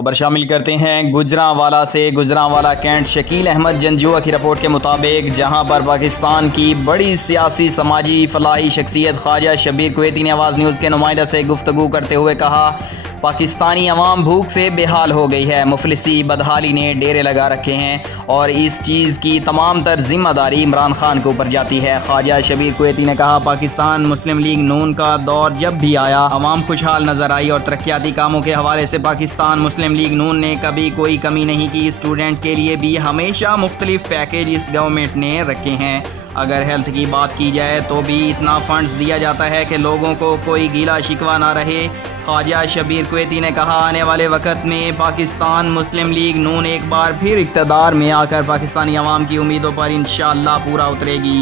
خبر شامل کرتے ہیں گجرانوالہ سے۔ گجرانوالہ کینٹ شکیل احمد جنجوعہ کی رپورٹ کے مطابق، جہاں پر پاکستان کی بڑی سیاسی، سماجی، فلاحی شخصیت خواجہ شبیر کویتی نے آواز نیوز کے نمائندہ سے گفتگو کرتے ہوئے کہا، پاکستانی عوام بھوک سے بے حال ہو گئی ہے، مفلسی بدحالی نے ڈیرے لگا رکھے ہیں اور اس چیز کی تمام تر ذمہ داری عمران خان کے اوپر جاتی ہے۔ خواجہ شبیر کویتی نے کہا، پاکستان مسلم لیگ نون کا دور جب بھی آیا، عوام خوشحال نظر آئی اور ترقیاتی کاموں کے حوالے سے پاکستان مسلم لیگ نون نے کبھی کوئی کمی نہیں کی۔ اسٹوڈنٹ کے لیے بھی ہمیشہ مختلف پیکیج اس گورنمنٹ نے رکھے ہیں۔ اگر ہیلتھ کی بات کی جائے تو بھی اتنا فنڈز دیا جاتا ہے کہ لوگوں کو کوئی گیلا شکوہ نہ رہے۔ خواجہ شبیر کویتی نے کہا، آنے والے وقت میں پاکستان مسلم لیگ نون ایک بار پھر اقتدار میں آ کر پاکستانی عوام کی امیدوں پر انشاءاللہ پورا اترے گی۔